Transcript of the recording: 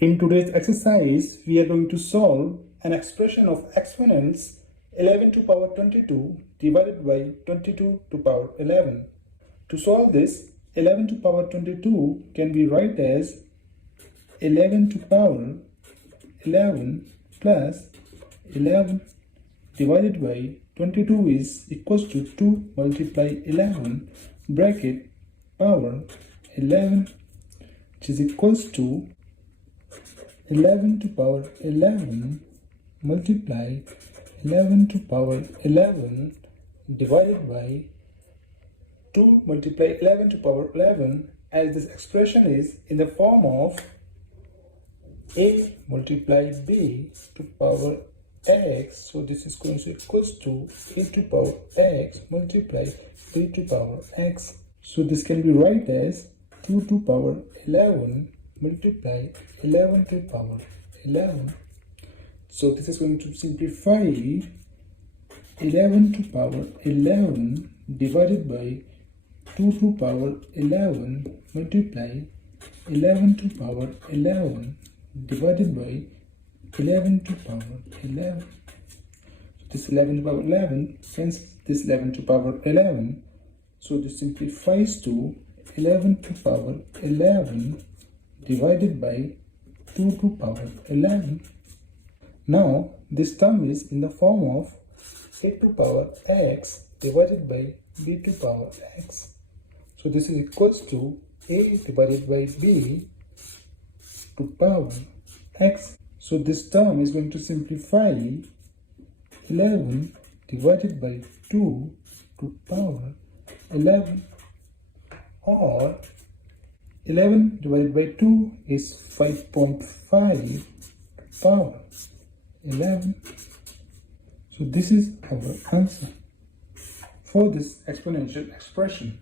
In today's exercise, we are going to solve an expression of exponents 11 to power 22 divided by 22 to power 11. To solve this, 11 to power 22 can be written as 11 to power 11 plus 11 divided by 22 is equals to 2 multiply 11 bracket power 11, which is equals to 11 to power 11 multiply 11 to power 11 divided by 2 multiply 11 to power 11, as this expression is in the form of a multiply b to power x. So this is going to equals to a to power x multiply b to power x. So this can be written as 2 to power 11 multiply 11 to power 11. So this is going to simplify 11 to power 11 divided by 2 to power 11 multiply 11 to power 11 divided by 11 to power 11. So this 11 to power 11 cancels this 11 to power 11. So this simplifies to 11 to power 11 divided by 2 to power 11. Now this term is in the form of a to power x divided by b to power x. So this is equals to a divided by b to power x. So this term is going to simplify 11 divided by 2 to power 11, or 11 divided by 2 is 5.5 power 11. So this is our answer for this exponential expression.